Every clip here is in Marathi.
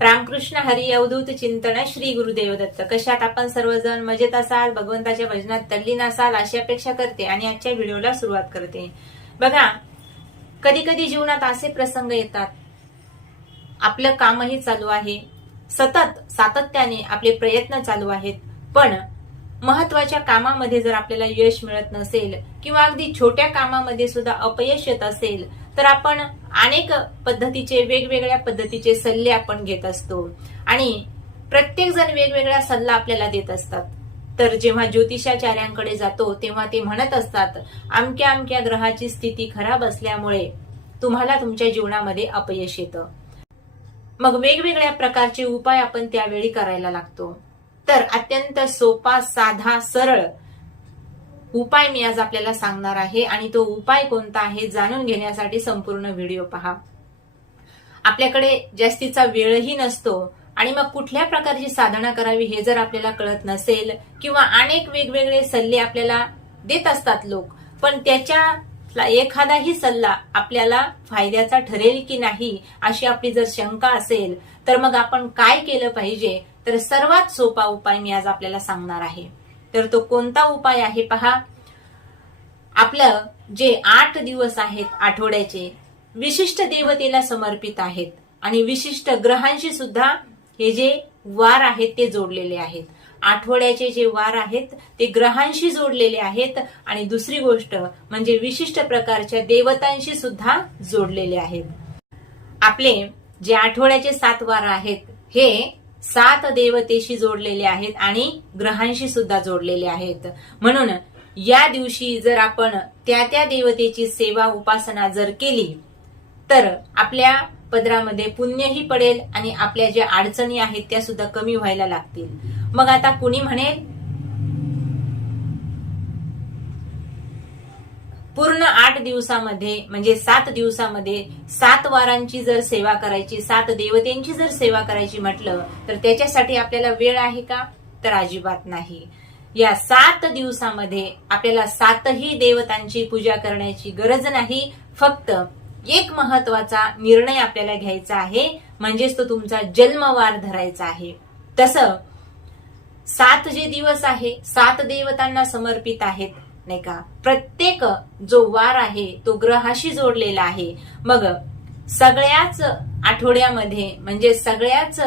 रामकृष्ण हरी अवधूत चिंतन श्री गुरुदेव दत्त. कशात आपण सर्वजण मजेत असाल, भगवंताच्या भजनात तल्लीन असाल अशी अपेक्षा करते आणि आजच्या व्हिडिओला सुरुवात करते. बघा, कधी कधी जीवनात असे प्रसंग येतात, आपलं कामही चालू आहे, सातत्याने आपले प्रयत्न चालू आहेत, पण महत्वाच्या कामामध्ये जर आपल्याला यश मिळत नसेल किंवा अगदी छोट्या कामामध्ये सुद्धा अपयश येत असेल तर आपण अनेक पद्धतीचे वेगवेगळ्या पद्धतीचे सल्ले आपण घेत असतो आणि प्रत्येक जण वेगवेगळा सल्ला आपल्याला देत असतात. तर जेव्हा ज्योतिषाचार्यांकडे जातो तेव्हा ते म्हणत असतात, अमक्या अमक्या ग्रहाची स्थिती खराब असल्यामुळे तुम्हाला तुमच्या जीवनामध्ये अपयश येतं. मग वेगवेगळ्या प्रकारचे उपाय आपण त्यावेळी करायला लागतो. तर अत्यंत सोपा, साधा, सरळ उपाय मी आज आपल्याला सांगणार आहे आणि तो उपाय कोणता आहे जाणून घेण्यासाठी संपूर्ण व्हिडिओ पहा. आपल्याकडे जास्तीचा वेळही नसतो आणि मग कुठल्या प्रकारची साधना करावी हे जर आपल्याला कळत नसेल किंवा अनेक वेगवेगळे सल्ले आपल्याला देत असतात लोक, पण त्याच्या एखादाही सल्ला आपल्याला फायद्याचा ठरेल की नाही अशी आपली जर शंका असेल तर मग आपण काय केलं पाहिजे, तर सर्वात सोपा उपाय मी आज आपल्याला सांगणार आहे. तर तो कोणता उपाय आहे पहा. आपलं जे 8 दिवस आहेत आठवड्याचे विशिष्ट देवतेला समर्पित आहेत आणि विशिष्ट ग्रहांशी सुद्धा हे जे वार आहेत ते जोडलेले आहेत. आठवड्याचे जे वार आहेत ते ग्रहांशी जोडलेले आहेत आणि दुसरी गोष्ट म्हणजे विशिष्ट प्रकारच्या देवतांशी सुद्धा जोडलेले आहेत. आपले जे आठवड्याचे 7 वार आहेत हे 7 देवतेशी जोडलेले आहेत आणि ग्रहांशी सुद्धा जोडलेले आहेत. म्हणून या दिवशी जर आपण त्या देवतेची सेवा उपासना जर केली तर आपल्या पदरामध्ये पुण्यही पडेल आणि आपल्या ज्या अडचणी आहेत त्या सुद्धा कमी व्हायला लागतील. मग आता कुणी म्हणेल पूर्ण 8 दिवसामध्ये म्हणजे 7 दिवसामध्ये 7 वारांची जर सेवा करायची, 7 देवतांची जर सेवा करायची म्हटलं तर त्याच्यासाठी आपल्याला वेळ आहे का, तर अजिबात नाही. या 7 दिवसामध्ये आपल्याला 7ही देवतांची पूजा करण्याची गरज नाही. फक्त एक महत्वाचा निर्णय आपल्याला घ्यायचा आहे, म्हणजेच तो तुमचा जन्मवार धरायचा आहे. तसं 7 जे दिवस आहे 7 देवतांना समर्पित आहेत, नाही का. प्रत्येक जो वार आहे तो ग्रहाशी जोडलेला आहे. मग सगळ्याच आठवड्यामध्ये म्हणजे सगळ्याच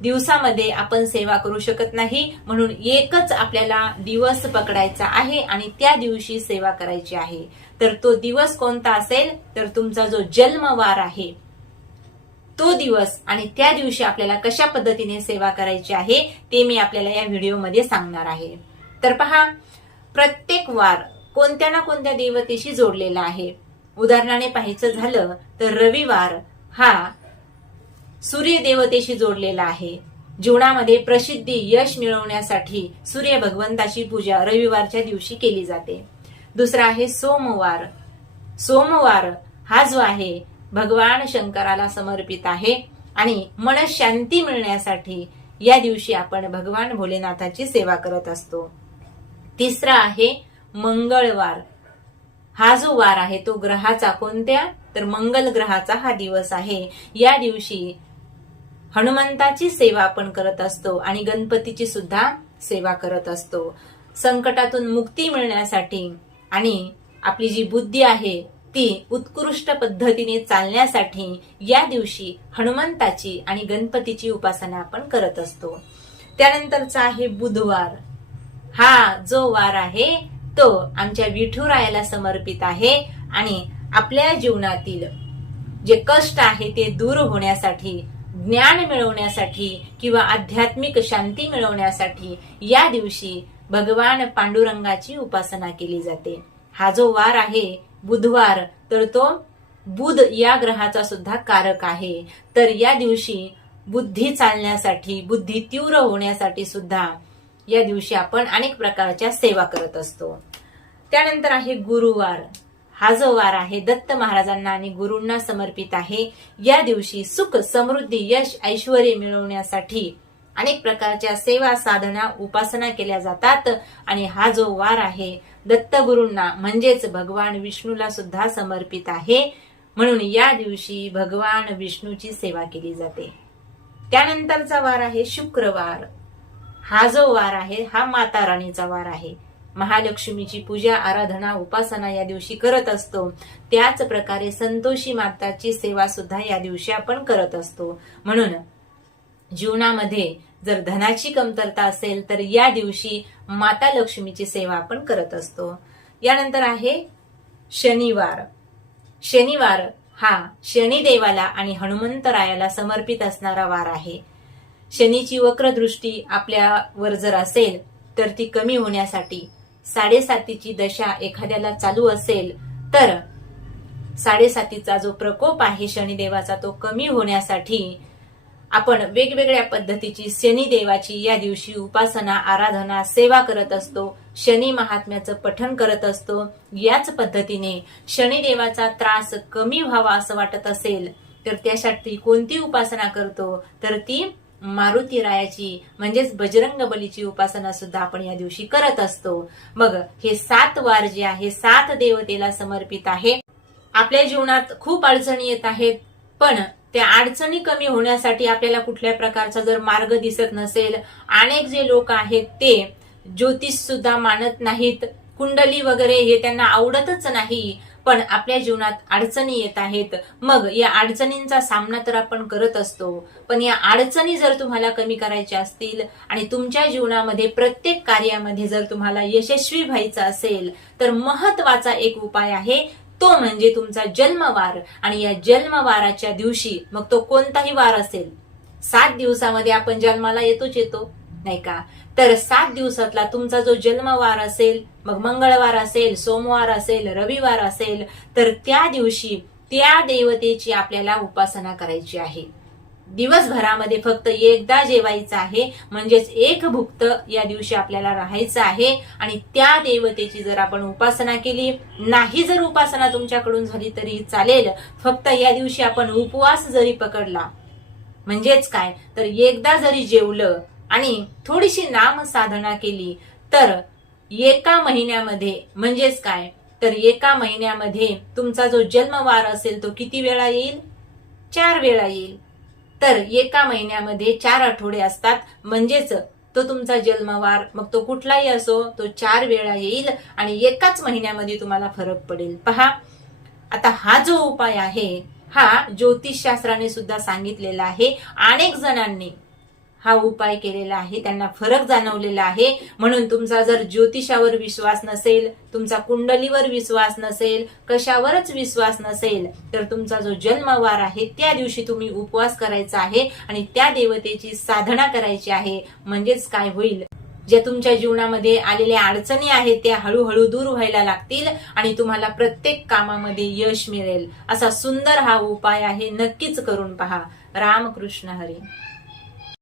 दिवसामध्ये आपण सेवा करू शकत नाही, म्हणून एकच आपल्याला दिवस पकडायचा आहे आणि त्या दिवशी सेवा करायची आहे. तर तो दिवस कोणता असेल, तर तुमचा जो जन्मवार आहे तो दिवस आणि त्या दिवशी आपल्याला कशा पद्धतीने सेवा करायची आहे ते मी आपल्याला या व्हिडिओमध्ये सांगणार आहे. तर पहा, प्रत्येक वार कोणत्या ना कोणत्या देवतेशी जोडलेला आहे. उदाहरणाने पाहायचं झालं तर रविवार हा सूर्य देवतेशी जोडलेला आहे. जीवनामध्ये प्रसिद्धी, यश मिळवण्यासाठी सूर्य भगवंताची पूजा रविवारच्या दिवशी केली जाते. दुसरा आहे सोमवार. सोमवार हा जो आहे भगवान शंकराला समर्पित आहे आणि मनशांती मिळण्यासाठी या दिवशी आपण भगवान भोलेनाथाची सेवा करत असतो. तिसरा आहे मंगळवार. हा जो वार आहे तो ग्रहाचा कोणत्या, तर मंगल ग्रहाचा हा दिवस आहे. या दिवशी हनुमंताची सेवा आपण करत असतो आणि गणपतीची सुद्धा सेवा करत असतो. संकटातून मुक्ती मिळण्यासाठी आणि आपली जी बुद्धी आहे ती उत्कृष्ट पद्धतीने चालण्यासाठी या दिवशी हनुमंताची आणि गणपतीची उपासना आपण करत असतो. त्यानंतरचा आहे बुधवार. हा जो वार आहे तो आमच्या विठुरायाला समर्पित आहे आणि आपल्या जीवनातील जे कष्ट आहे ते दूर होण्यासाठी, ज्ञान मिळवण्यासाठी किंवा आध्यात्मिक शांती मिळवण्यासाठी या दिवशी भगवान पांडुरंगाची उपासना केली जाते. हा जो वार आहे बुधवार, तर तो बुध या ग्रहाचा सुद्धा कारक आहे. तर या दिवशी बुद्धी चालण्यासाठी, बुद्धी तीव्र होण्यासाठी सुद्धा या दिवशी आपण अनेक प्रकारच्या सेवा करत असतो. त्यानंतर आहे गुरुवार. हा जो वार आहे दत्त महाराजांना आणि गुरूंना समर्पित आहे. या दिवशी सुख, समृद्धी, यश, ऐश्वर्य मिळवण्यासाठी अनेक प्रकारच्या सेवा, साधना, उपासना केल्या जातात आणि हा जो वार आहे दत्तगुरूंना म्हणजेच भगवान विष्णूला सुद्धा समर्पित आहे. म्हणून या दिवशी भगवान विष्णूची सेवा केली जाते. त्यानंतरचा वार आहे शुक्रवार. हा जो वार आहे हा माता राणीचा वार आहे. महालक्ष्मीची पूजा, आराधना, उपासना या दिवशी करत असतो. त्याच प्रकारे संतोषी माताची सेवा सुद्धा या दिवशी आपण करत असतो. म्हणून जीवनामध्ये जर धनाची कमतरता असेल तर या दिवशी माता लक्ष्मीची सेवा आपण करत असतो. यानंतर आहे शनिवार. शनिवार हा शनिदेवाला आणि हनुमंतरायाला समर्पित असणारा वार आहे. शनीची वक्रदृष्टी आपल्यावर जर असेल तर ती कमी होण्यासाठी, 7.5ची दशा एखाद्याला चालू असेल तर 7.5चा जो प्रकोप आहे शनिदेवाचा तो कमी होण्यासाठी आपण वेगवेगळ्या पद्धतीची शनिदेवाची या दिवशी उपासना, आराधना, सेवा करत असतो. शनी महात्म्याचं पठण करत असतो. याच पद्धतीने शनिदेवाचा त्रास कमी व्हावा असं वाटत असेल तर त्यासाठी कोणती उपासना करतो तर ती मारुती रायाची म्हणजेच बजरंग बलीची उपासना सुद्धा आपण या दिवशी करत असतो. मग हे 7 वार जे आहे 7 देवतेला समर्पित आहे. आपल्या जीवनात खूप अडचणी येत आहेत, पण त्या अडचणी कमी होण्यासाठी आपल्याला कुठल्या प्रकारचा जर मार्ग दिसत नसेल, अनेक जे लोक आहेत ते ज्योतिष सुद्धा मानत नाहीत, कुंडली वगैरे हे त्यांना आवडतच नाही, पण आपल्या जीवनात अडचणी येत आहेत. मग या अडचणींचा सामना तर आपण करत असतो, पण या अडचणी जर तुम्हाला कमी करायच्या असतील आणि तुमच्या जीवनामध्ये प्रत्येक कार्यामध्ये जर तुम्हाला यशस्वी व्हायचं असेल तर महत्वाचा एक उपाय आहे, तो म्हणजे तुमचा जन्मवार. आणि या जन्मवाराच्या दिवशी, मग तो कोणताही वार असेल, 7 दिवसामध्ये आपण जन्माला येतो नाही का, तर 7 दिवसातला तुमचा जो जन्मवार असेल, मग मंगळवार असेल, सोमवार असेल, रविवार असेल, तर त्या दिवशी त्या देवतेची आपल्याला उपासना करायची आहे. दिवसभरामध्ये फक्त एकदा जेवायचं आहे, म्हणजेच एक भुक्त या दिवशी आपल्याला राहायचं आहे. आणि त्या देवतेची जर आपण उपासना केली, नाही जर उपासना तुमच्याकडून झाली तरी चालेल, फक्त या दिवशी आपण उपवास जरी पकडला, म्हणजेच काय तर एकदा जरी जेवलं आणि थोडीशी नाम साधना केली तर एका महिन्यामध्ये, म्हणजेच काय तर एका महिन्यामध्ये तुमचा जो जन्मवार असेल तो किती वेळा येईल? 4 वेळा येईल. तर एका महिन्यामध्ये 4 आठवडे असतात, म्हणजेच तो तुमचा जन्मवार, मग तो कुठलाही असो, तो 4 वेळा येईल आणि एकाच महिन्यामध्ये तुम्हाला फरक पडेल. पहा, आता हा जो उपाय आहे हा ज्योतिषशास्त्राने सुद्धा सांगितलेला आहे. अनेक जणांनी हा उपाय केलेला आहे, त्यांना फरक जाणवलेला आहे. म्हणून तुमचा जर ज्योतिषावर विश्वास नसेल, तुमचा कुंडलीवर विश्वास नसेल, कशावरच विश्वास नसेल, तर तुमचा जो जन्मवार आहे त्या दिवशी तुम्ही उपवास करायचा आहे आणि त्या देवतेची साधना करायची आहे. म्हणजेच काय होईल, जे तुमच्या जीवनामध्ये आलेल्या अडचणी आहेत त्या हळूहळू दूर व्हायला लागतील आणि तुम्हाला प्रत्येक कामामध्ये यश मिळेल. असा सुंदर हा उपाय आहे, नक्कीच करून पहा. रामकृष्ण हरी.